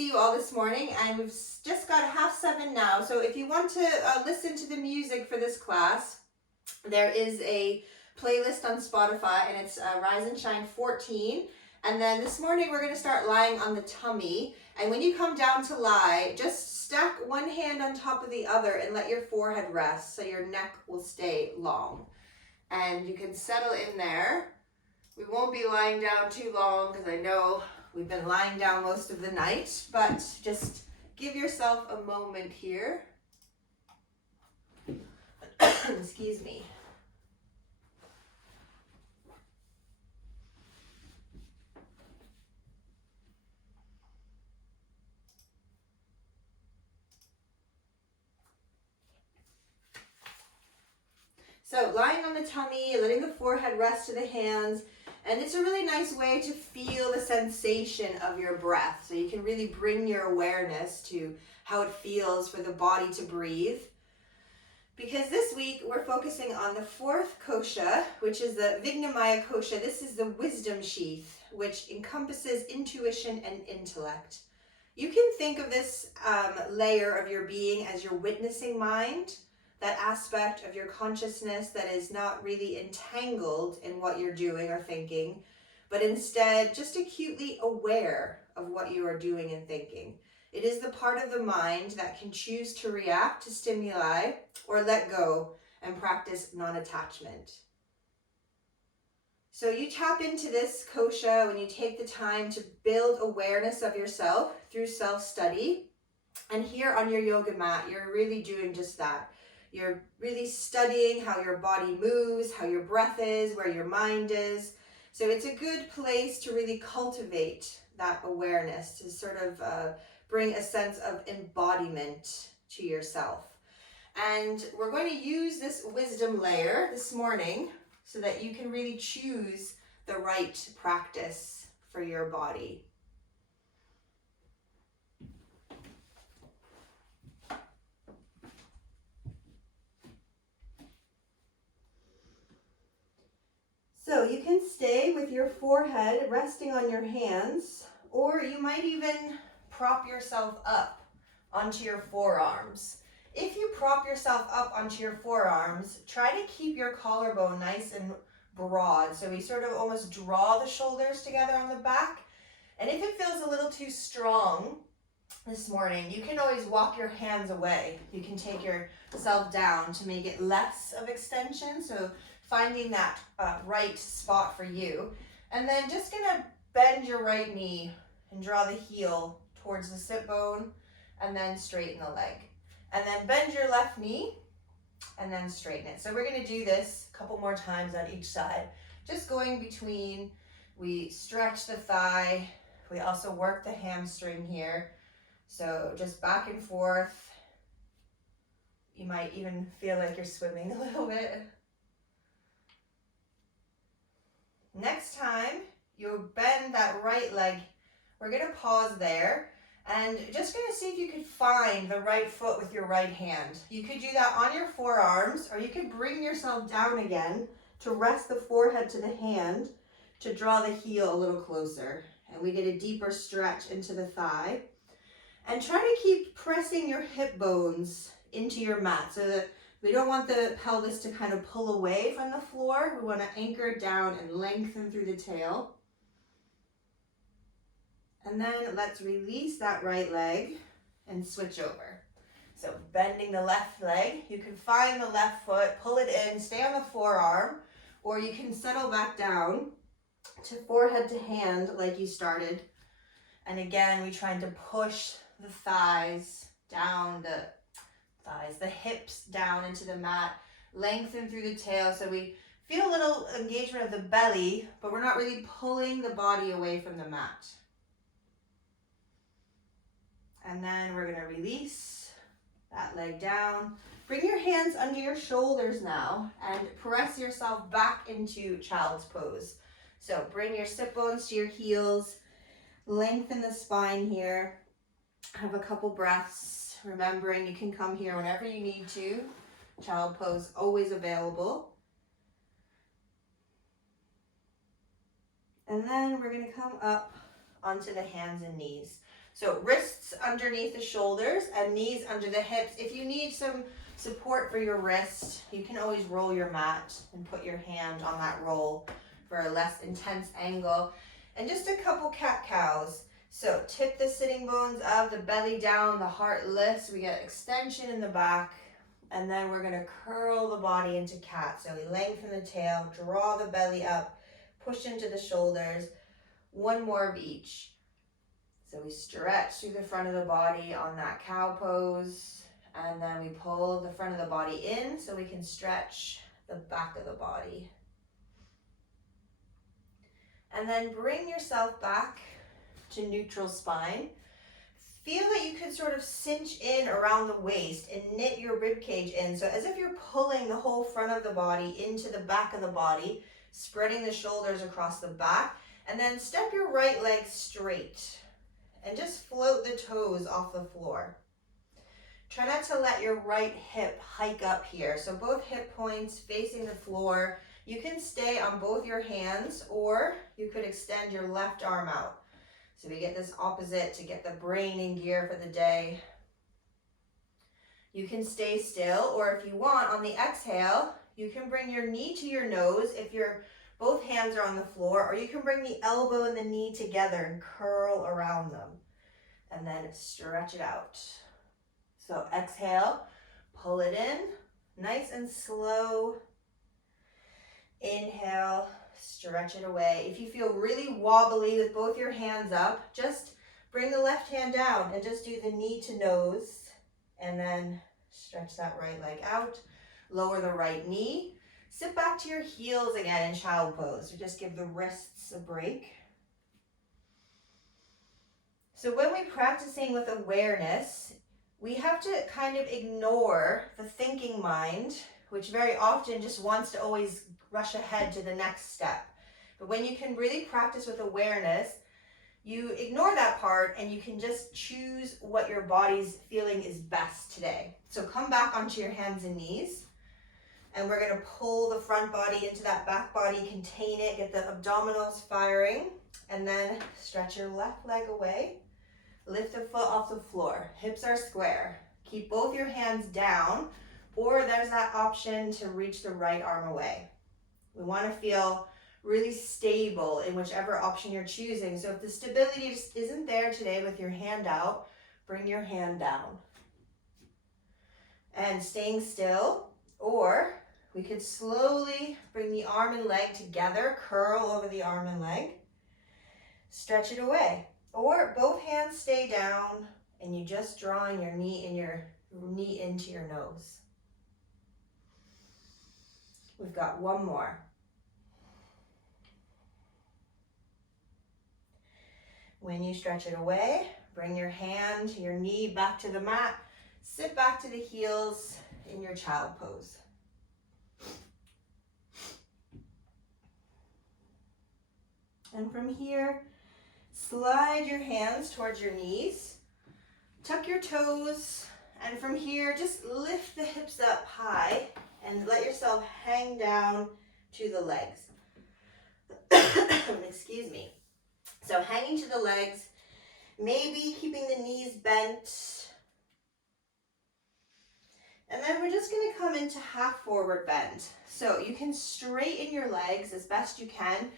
see you all this morning, and we've just got 6:30 now. So if you want to listen to the music for this class, there is a playlist on Spotify, and it's Rise and Shine 14. And then this morning we're going to start lying on the tummy. And when you come down to lie, just stack one hand on top of the other and let your forehead rest so your neck will stay long. And you can settle in there. We won't be lying down too long because I know we've been lying down most of the night, but just give yourself a moment here. Excuse me. So lying on the tummy, letting the forehead rest to the hands, and it's a really nice way to feel the sensation of your breath. So you can really bring your awareness to how it feels for the body to breathe. Because this week we're focusing on the fourth kosha, which is the Vijnamaya kosha. This is the wisdom sheath, which encompasses intuition and intellect. You can think of this layer of your being as your witnessing mind, that aspect of your consciousness that is not really entangled in what you're doing or thinking, but instead just acutely aware of what you are doing and thinking. It is the part of the mind that can choose to react to stimuli or let go and practice non-attachment. So you tap into this kosha when you take the time to build awareness of yourself through self-study. And here on your yoga mat, you're really doing just that. You're really studying how your body moves, how your breath is, where your mind is. So it's a good place to really cultivate that awareness, to sort of bring a sense of embodiment to yourself. And we're going to use this wisdom layer this morning so that you can really choose the right practice for your body. So you can stay with your forehead resting on your hands, or you might even prop yourself up onto your forearms. If you prop yourself up onto your forearms, try to keep your collarbone nice and broad. So we sort of almost draw the shoulders together on the back. And if it feels a little too strong this morning, you can always walk your hands away. You can take yourself down to make it less of extension. So finding that right spot for you. And then just gonna bend your right knee and draw the heel towards the sit bone, and then straighten the leg. And then bend your left knee and then straighten it. So we're gonna do this a couple more times on each side. Just going between, we stretch the thigh, we also work the hamstring here. So just back and forth. You might even feel like you're swimming a little bit. Next time you bend that right leg, we're going to pause there and just going to see if you could find the right foot with your right hand. You could do that on your forearms, or you could bring yourself down again to rest the forehead to the hand to draw the heel a little closer. And we get a deeper stretch into the thigh. And try to keep pressing your hip bones into your mat so that we don't want the pelvis to kind of pull away from the floor. We want to anchor it down and lengthen through the tail. And then let's release that right leg and switch over. So bending the left leg, you can find the left foot, pull it in, stay on the forearm, or you can settle back down to forehead to hand like you started. And again, we're trying to push the thighs down, the hips down into the mat, lengthen through the tail. So we feel a little engagement of the belly, but we're not really pulling the body away from the mat. And then we're gonna release that leg down. Bring your hands under your shoulders now and press yourself back into child's pose. So bring your sit bones to your heels, lengthen the spine here. Have a couple breaths, remembering you can come here whenever you need to. Child pose always available. And then we're going to come up onto the hands and knees. So wrists underneath the shoulders and knees under the hips. If you need some support for your wrist, you can always roll your mat and put your hand on that roll for a less intense angle. And just a couple cat-cows. So tip the sitting bones up, the belly down, the heart lifts. We get extension in the back. And then we're gonna curl the body into cat. So we lengthen the tail, draw the belly up, push into the shoulders. One more of each. So we stretch through the front of the body on that cow pose. And then we pull the front of the body in so we can stretch the back of the body. And then bring yourself back to neutral spine. Feel that you could sort of cinch in around the waist and knit your rib cage in. So as if you're pulling the whole front of the body into the back of the body, spreading the shoulders across the back. And then step your right leg straight and just float the toes off the floor. Try not to let your right hip hike up here. So both hip points facing the floor. You can stay on both your hands, or you could extend your left arm out. So we get this opposite to get the brain in gear for the day. You can stay still, or if you want, on the exhale, you can bring your knee to your nose if both hands are on the floor, or you can bring the elbow and the knee together and curl around them. And then stretch it out. So exhale, pull it in, nice and slow. Inhale, stretch it away. If you feel really wobbly with both your hands up, just bring the left hand down and just do the knee to nose, and then stretch that right leg out. Lower the right knee. Sit back to your heels again in child pose, or just give the wrists a break. So when we're practicing with awareness, we have to kind of ignore the thinking mind, which very often just wants to always rush ahead to the next step. But when you can really practice with awareness, you ignore that part and you can just choose what your body's feeling is best today. So come back onto your hands and knees. And we're going to pull the front body into that back body, contain it, get the abdominals firing, and then stretch your left leg away. Lift the foot off the floor. Hips are square. Keep both your hands down, or there's that option to reach the right arm away. We want to feel really stable in whichever option you're choosing. So if the stability just isn't there today with your hand out, bring your hand down. And staying still, or we could slowly bring the arm and leg together, curl over the arm and leg, stretch it away. Or both hands stay down and you just drawing your knee into your nose. We've got one more. When you stretch it away, bring your hand, your knee back to the mat, sit back to the heels in your child pose. And from here, slide your hands towards your knees, tuck your toes, and from here, just lift the hips up high and let yourself hang down to the legs. Excuse me. So hanging to the legs, maybe keeping the knees bent. And then we're just going to come into half forward bend. So you can straighten your legs as best you can.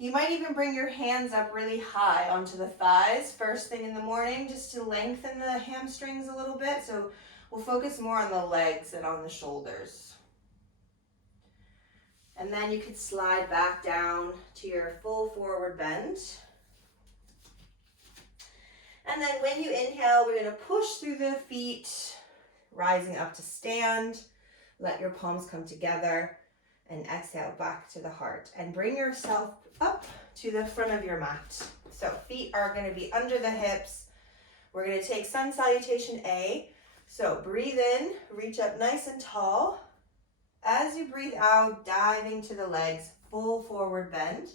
You might even bring your hands up really high onto the thighs first thing in the morning, just to lengthen the hamstrings a little bit. So we'll focus more on the legs than on the shoulders. And then you could slide back down to your full forward bend. And then when you inhale, we're going to push through the feet, rising up to stand. Let your palms come together and exhale back to the heart. And bring yourself up to the front of your mat. So feet are going to be under the hips. We're going to take Sun Salutation A. So breathe in, reach up nice and tall. As you breathe out, diving to the legs, full forward bend.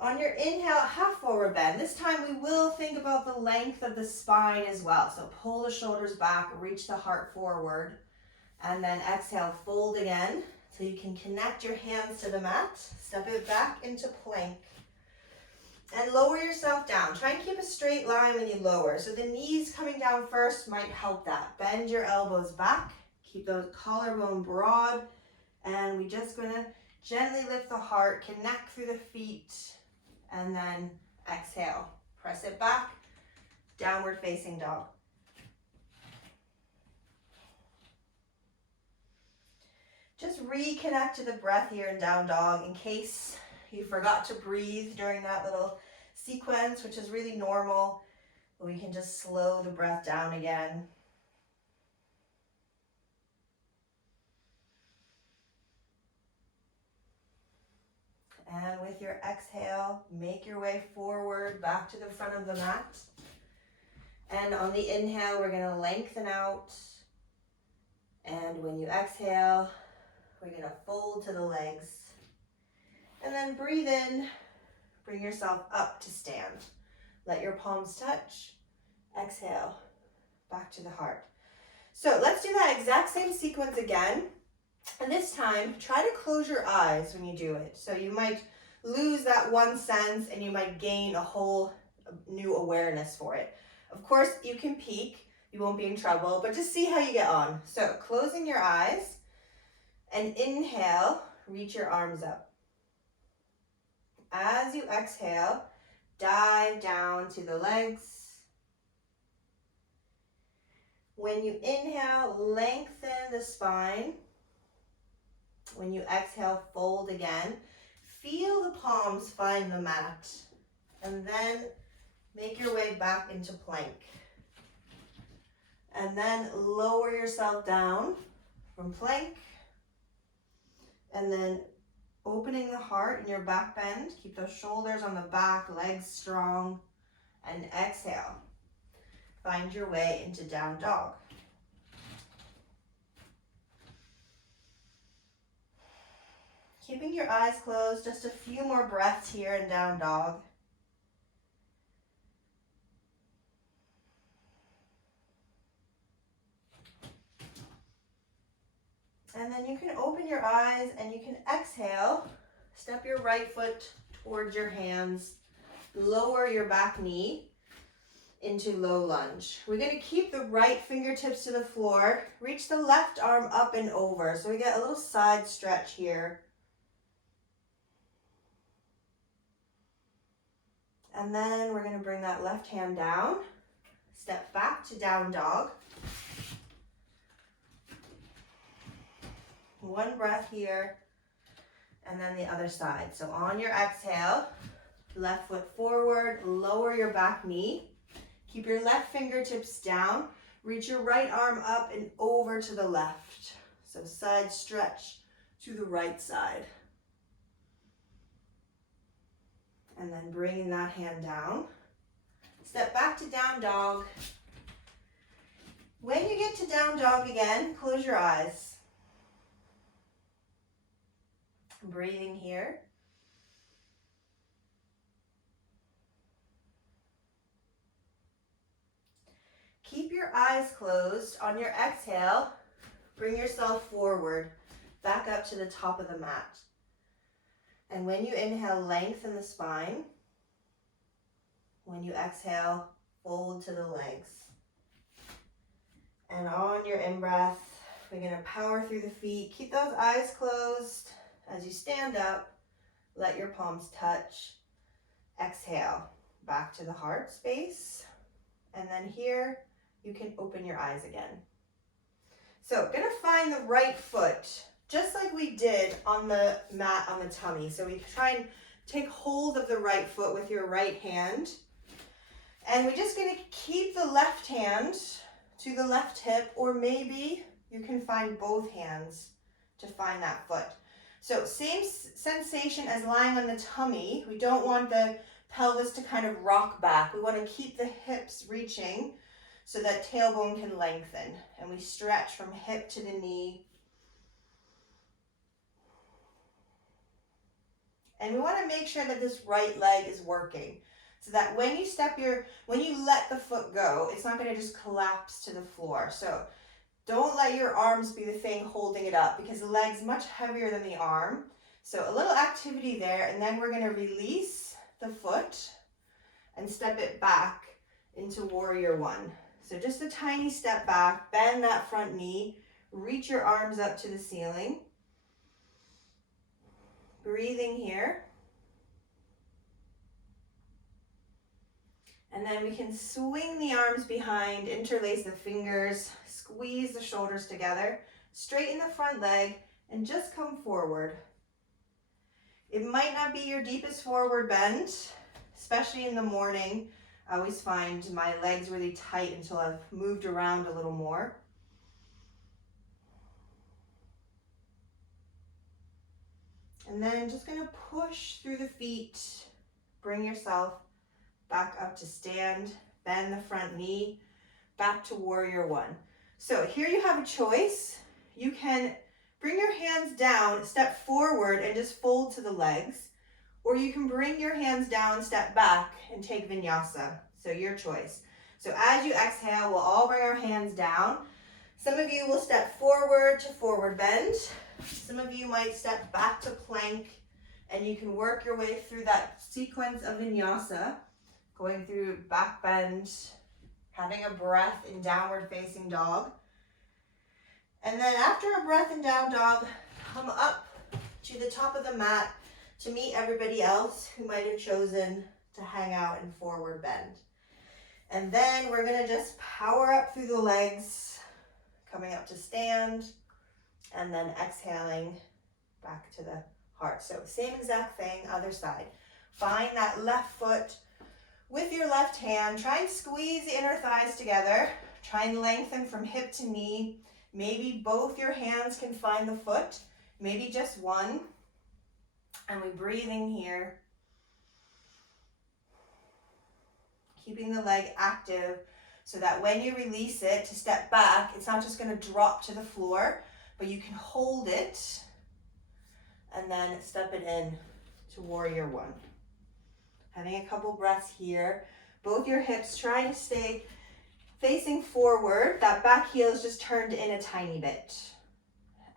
On your inhale, half forward bend. This time we will think about the length of the spine as well. So pull the shoulders back, reach the heart forward, and then exhale, fold again. So you can connect your hands to the mat, step it back into plank. And lower yourself down. Try and keep a straight line when you lower. So the knees coming down first might help that. Bend your elbows back. Keep those collarbone broad. And we're just going to gently lift the heart, connect through the feet, and then exhale. Press it back, downward facing dog. Just reconnect to the breath here in down dog in case you forgot to breathe during that little sequence, which is really normal. We can just slow the breath down again. And with your exhale, make your way forward back to the front of the mat. And on the inhale, we're going to lengthen out. And when you exhale, we're going to fold to the legs. And then breathe in, bring yourself up to stand. Let your palms touch. Exhale, back to the heart. So let's do that exact same sequence again. And this time, try to close your eyes when you do it. So you might lose that one sense and you might gain a whole new awareness for it. Of course, you can peek. You won't be in trouble, but just see how you get on. So closing your eyes and inhale, reach your arms up. As you exhale, dive down to the legs. When you inhale, lengthen the spine. When you exhale, fold again. Feel the palms find the mat. And then make your way back into plank. And then lower yourself down from plank. And then opening the heart in your back bend. Keep those shoulders on the back, legs strong. And exhale. Find your way into down dog. Keeping your eyes closed, just a few more breaths here in down dog. And then you can open your eyes and you can exhale. Step your right foot towards your hands. Lower your back knee into low lunge. We're going to keep the right fingertips to the floor. Reach the left arm up and over. So we get a little side stretch here. And then we're going to bring that left hand down. Step back to down dog. One breath here. And then the other side. So on your exhale, left foot forward, lower your back knee. Keep your left fingertips down. Reach your right arm up and over to the left. So side stretch to the right side. And then bringing that hand down. Step back to down dog. When you get to down dog again, close your eyes. Breathing here. Keep your eyes closed. On your exhale, bring yourself forward, back up to the top of the mat. And when you inhale, lengthen the spine. When you exhale, fold to the legs. And on your in-breath, we're going to power through the feet. Keep those eyes closed. As you stand up, let your palms touch. Exhale, back to the heart space. And then here, you can open your eyes again. So, gonna find the right foot, just like we did on the mat on the tummy. So we try and take hold of the right foot with your right hand. And we're just gonna keep the left hand to the left hip, or maybe you can find both hands to find that foot. So same sensation as lying on the tummy. We don't want the pelvis to kind of rock back. We want to keep the hips reaching so that tailbone can lengthen. And we stretch from hip to the knee. And we want to make sure that this right leg is working so that when you let the foot go, it's not going to just collapse to the floor. So don't let your arms be the thing holding it up because the leg's much heavier than the arm. So a little activity there, and then we're going to release the foot and step it back into warrior one. So just a tiny step back, bend that front knee, reach your arms up to the ceiling. Breathing here. And then we can swing the arms behind, interlace the fingers, squeeze the shoulders together, straighten the front leg, and just come forward. It might not be your deepest forward bend, especially in the morning. I always find my legs really tight until I've moved around a little more. And then just gonna push through the feet, bring yourself back up to stand, bend the front knee, back to warrior one. So here you have a choice. You can bring your hands down, step forward and just fold to the legs, or you can bring your hands down, step back and take vinyasa. So your choice. So as you exhale, we'll all bring our hands down. Some of you will step forward to forward bend. Some of you might step back to plank, and you can work your way through that sequence of vinyasa, going through back bend, having a breath in downward facing dog. And then after a breath in down dog, come up to the top of the mat to meet everybody else who might have chosen to hang out in forward bend. And then we're gonna just power up through the legs, coming up to stand, and then exhaling back to the heart. So same exact thing, other side. Find that left foot with your left hand. Try and squeeze the inner thighs together. Try and lengthen from hip to knee. Maybe both your hands can find the foot, maybe just one. And we're breathing here. Keeping the leg active so that when you release it to step back, it's not just going to drop to the floor, but you can hold it and then step it in to warrior one. Having a couple breaths here. Both your hips trying to stay facing forward. That back heel is just turned in a tiny bit.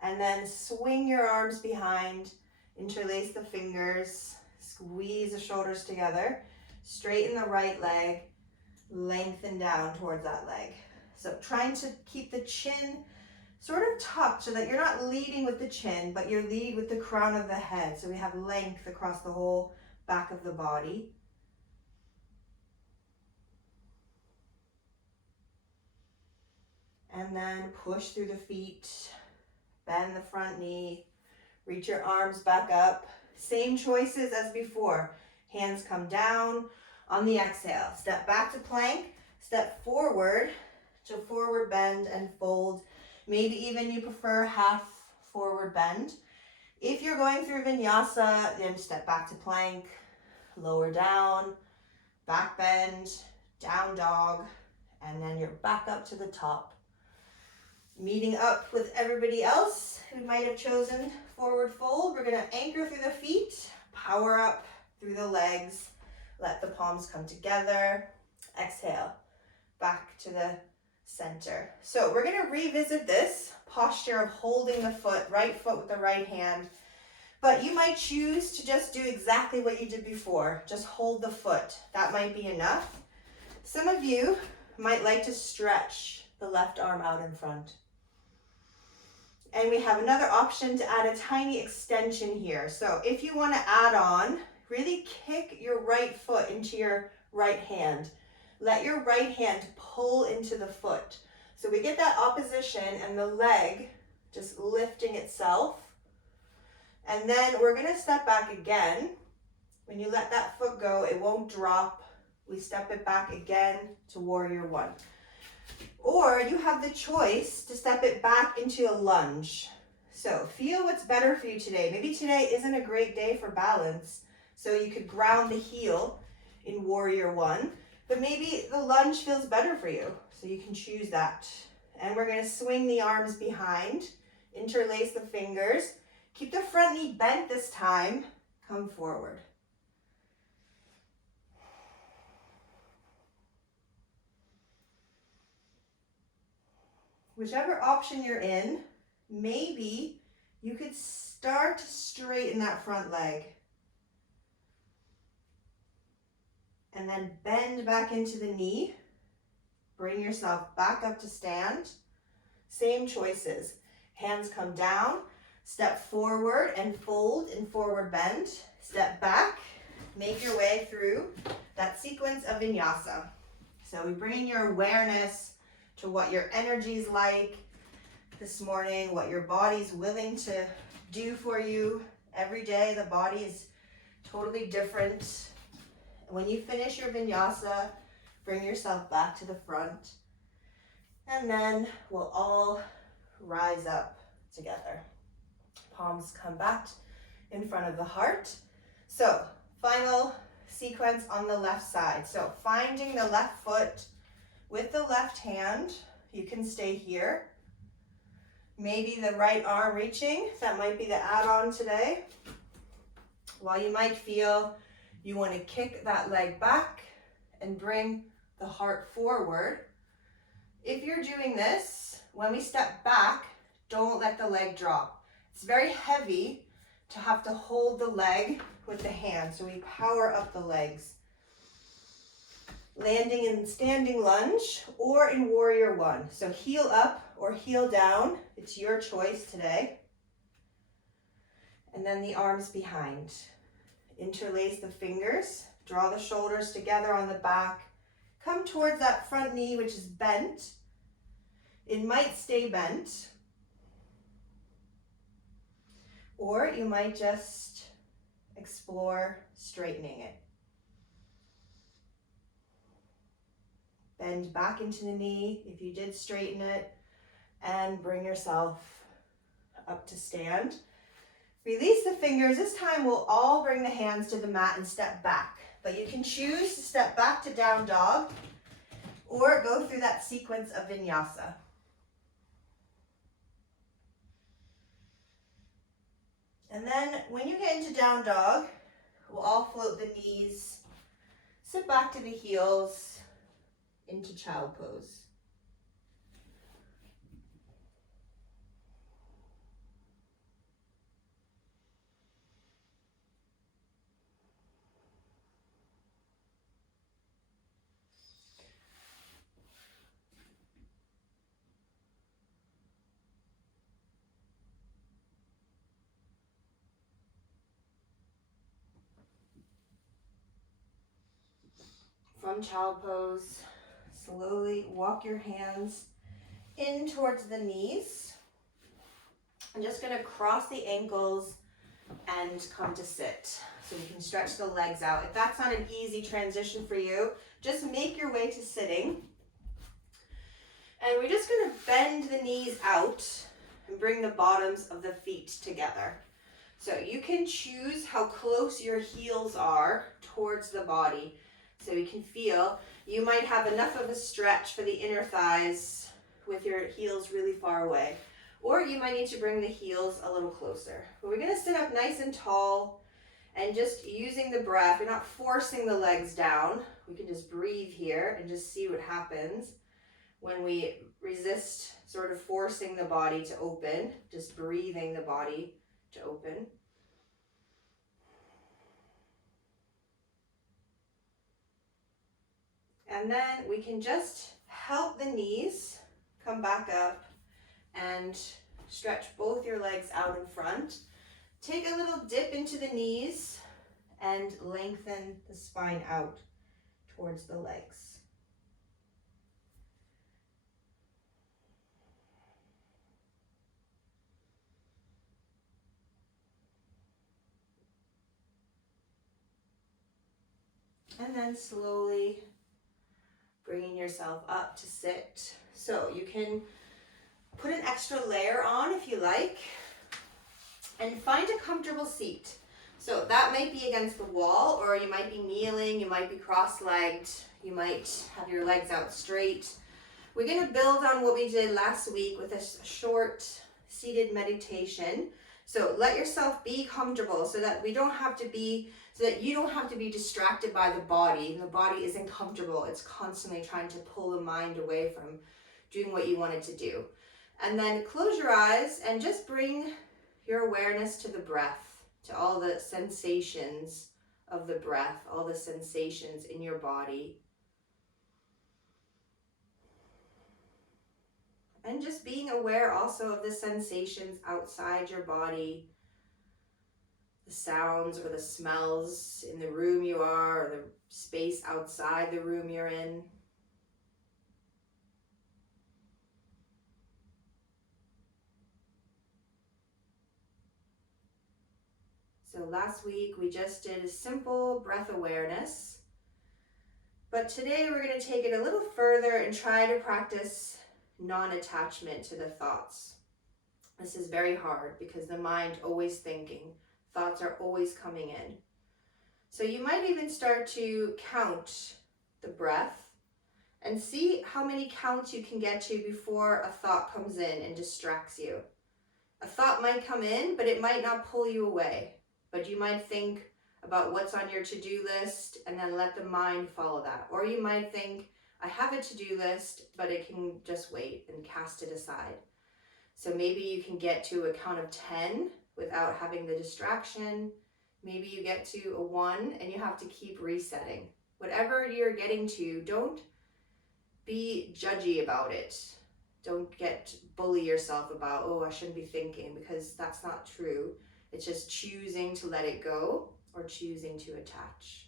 And then swing your arms behind, interlace the fingers, squeeze the shoulders together, straighten the right leg, lengthen down towards that leg. So trying to keep the chin sort of tucked so that you're not leading with the chin, but you're leading with the crown of the head. So we have length across the whole back of the body. And then push through the feet, bend the front knee, reach your arms back up. Same choices as before. Hands come down on the exhale. Step back to plank, step forward to forward bend and fold. Maybe even you prefer half forward bend. If you're going through vinyasa, then step back to plank, lower down, back bend, down dog, and then you're back up to the top. Meeting up with everybody else who might have chosen forward fold. We're gonna anchor through the feet, power up through the legs, let the palms come together, exhale, back to the center. So we're gonna revisit this posture of holding the foot, right foot with the right hand, but you might choose to just do exactly what you did before, just hold the foot. That might be enough. Some of you might like to stretch the left arm out in front. And we have another option to add a tiny extension here. So if you want to add on, really kick your right foot into your right hand. Let your right hand pull into the foot. So we get that opposition and the leg just lifting itself. And then we're going to step back again. When you let that foot go, it won't drop. We step it back again to warrior one. Or you have the choice to step it back into a lunge. So feel what's better for you today. Maybe today isn't a great day for balance, so you could ground the heel in warrior one, but maybe the lunge feels better for you, so you can choose that. And we're going to swing the arms behind, interlace the fingers, keep the front knee bent this time, come forward. Whichever option you're in, maybe you could start to straighten that front leg. And then bend back into the knee. Bring yourself back up to stand. Same choices. Hands come down, step forward and fold in forward bend. Step back, make your way through that sequence of vinyasa. So we bring your awareness to what your energy's like this morning, what your body's willing to do for you. Every day the body is totally different. When you finish your vinyasa, bring yourself back to the front. And then we'll all rise up together. Palms come back in front of the heart. So final sequence on the left side. So finding the left foot with the left hand. You can stay here. Maybe the right arm reaching. That might be the add-on today. While you might feel you want to kick that leg back and bring the heart forward. If you're doing this, when we step back, don't let the leg drop. It's very heavy to have to hold the leg with the hand, so we power up the legs. Landing in standing lunge or in warrior one. So heel up or heel down, it's your choice today. And then the arms behind. Interlace the fingers, draw the shoulders together on the back. Come towards that front knee, which is bent. It might stay bent. Or you might just explore straightening it. Bend back into the knee if you did straighten it, and bring yourself up to stand. Release the fingers. This time we'll all bring the hands to the mat and step back. But you can choose to step back to down dog or go through that sequence of vinyasa. And then when you get into down dog, we'll all float the knees, sit back to the heels, into child pose. From child pose, slowly walk your hands in towards the knees. I'm just going to cross the ankles and come to sit. So you can stretch the legs out. If that's not an easy transition for you, just make your way to sitting. And we're just going to bend the knees out and bring the bottoms of the feet together. So you can choose how close your heels are towards the body. So you can feel, you might have enough of a stretch for the inner thighs with your heels really far away. Or you might need to bring the heels a little closer. But we're going to sit up nice and tall and just using the breath. We're not forcing the legs down. We can just breathe here and just see what happens when we resist sort of forcing the body to open, just breathing the body to open. And then we can just help the knees come back up and stretch both your legs out in front. Take a little dip into the knees and lengthen the spine out towards the legs. And then slowly bringing yourself up to sit. So you can put an extra layer on if you like, and find a comfortable seat. So that might be against the wall, or you might be kneeling, you might be cross-legged, you might have your legs out straight. We're going to build on what we did last week with a short seated meditation. So let yourself be comfortable so that you don't have to be distracted by the body. The body isn't comfortable. It's constantly trying to pull the mind away from doing what you want it to do. And then close your eyes and just bring your awareness to the breath, to all the sensations of the breath, all the sensations in your body. And just being aware also of the sensations outside your body, the sounds or the smells in the room you are, or the space outside the room you're in. So last week we just did a simple breath awareness, but today we're going to take it a little further and try to practice non-attachment to the thoughts. This is very hard because the mind always thinking, thoughts are always coming in. So you might even start to count the breath and see how many counts you can get to before a thought comes in and distracts you. A thought might come in, but it might not pull you away. But you might think about what's on your to-do list and then let the mind follow that. Or you might think, I have a to-do list, but it can just wait and cast it aside. So maybe you can get to a count of 10 without having the distraction. Maybe you get to a 1 and you have to keep resetting. Whatever you're getting to, don't be judgy about it. Don't bully yourself about, oh, I shouldn't be thinking, because that's not true. It's just choosing to let it go or choosing to attach.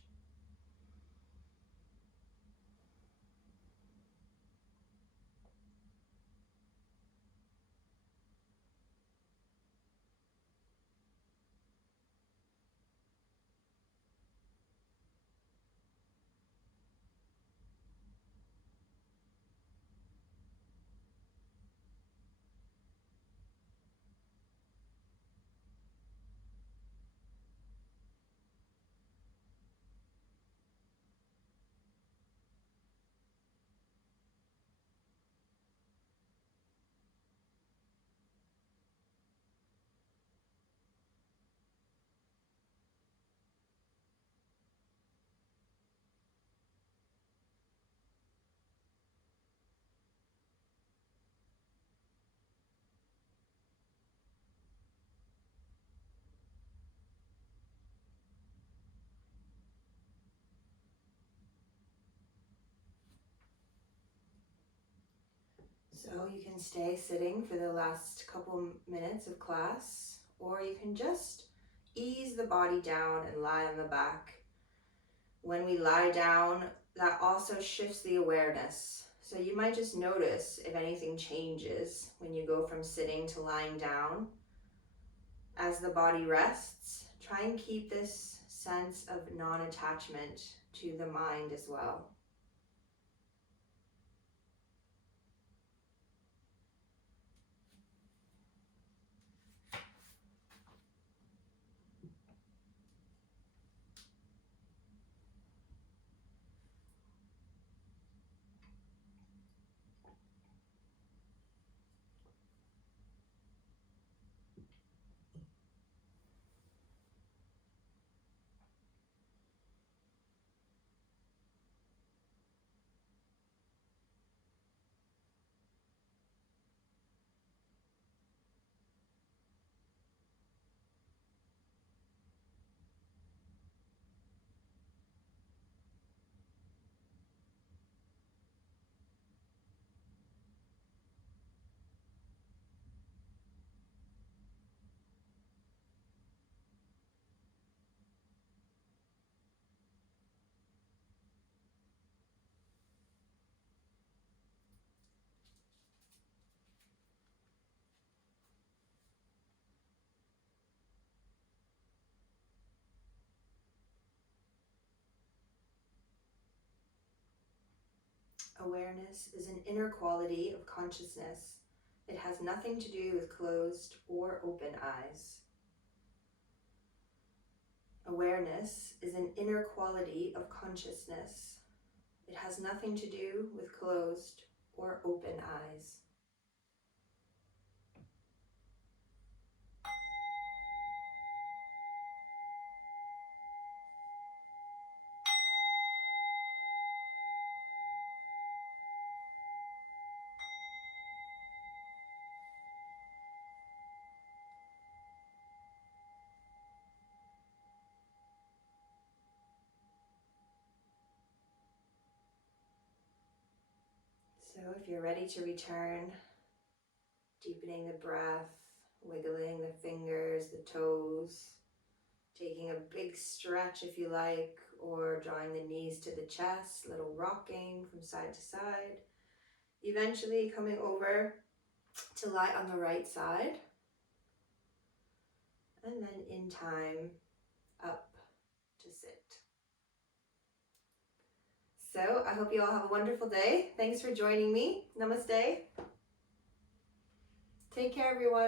So you can stay sitting for the last couple minutes of class, or you can just ease the body down and lie on the back. When we lie down, that also shifts the awareness. So you might just notice if anything changes when you go from sitting to lying down. As the body rests, try and keep this sense of non-attachment to the mind as well. Awareness is an inner quality of consciousness. It has nothing to do with closed or open eyes. Awareness is an inner quality of consciousness. It has nothing to do with closed or open eyes. if you're ready to return, deepening the breath, wiggling the fingers, the toes, taking a big stretch if you like, or drawing the knees to the chest, little rocking from side to side. Eventually coming over to lie on the right side. And then in time, up to sit. So I hope you all have a wonderful day. Thanks for joining me. Namaste. Take care, everyone.